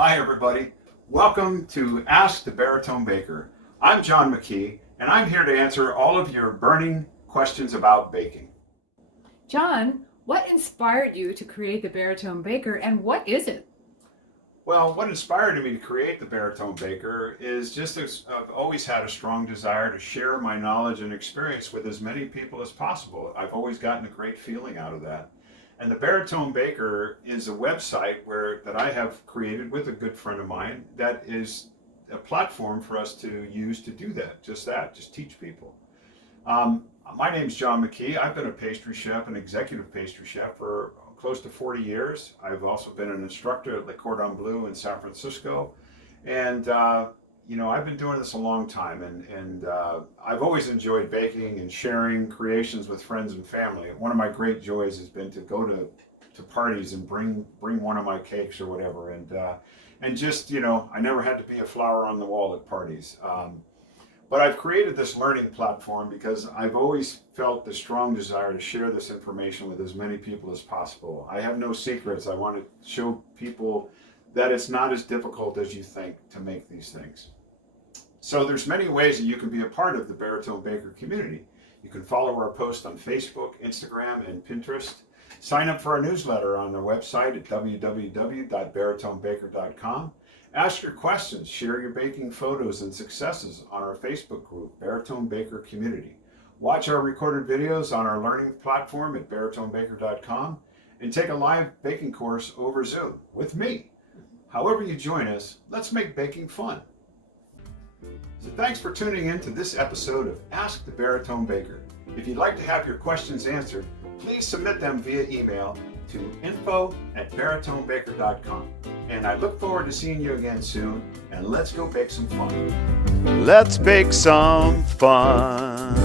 Hi everybody, welcome to Ask the Baritone Baker. I'm John McKee and I'm here to answer all of your burning questions about baking. John, what inspired you to create the Baritone Baker and what is it? Well, what inspired me to create the Baritone Baker is I've always had a strong desire to share my knowledge and experience with as many people as possible. I've always gotten a great feeling out of that. And the Baritone Baker is a website that I have created with a good friend of mine that is a platform for us to use to do that, just teach people. My name's John McKee. I've been a pastry chef, an executive pastry chef for close to 40 years. I've also been an instructor at the Cordon Bleu in San Francisco. And I've been doing this a long time, and I've always enjoyed baking and sharing creations with friends and family. One of my great joys has been to go to parties and bring one of my cakes or whatever, and just I never had to be a flower on the wall at parties. But I've created this learning platform because I've always felt the strong desire to share this information with as many people as possible. I have no secrets. I want to show people that it's not as difficult as you think to make these things. So there's many ways that you can be a part of the Baritone Baker community. You can follow our posts on Facebook, Instagram, and Pinterest. Sign up for our newsletter on our website at www.baritonebaker.com. Ask your questions, share your baking photos and successes on our Facebook group, Baritone Baker Community. Watch our recorded videos on our learning platform at baritonebaker.com and take a live baking course over Zoom with me. However you join us, let's make baking fun. So thanks for tuning in to this episode of Ask the Baritone Baker. If you'd like to have your questions answered, please submit them via email to info@baritonebaker.com. And I look forward to seeing you again soon, and let's go bake some fun. Let's bake some fun.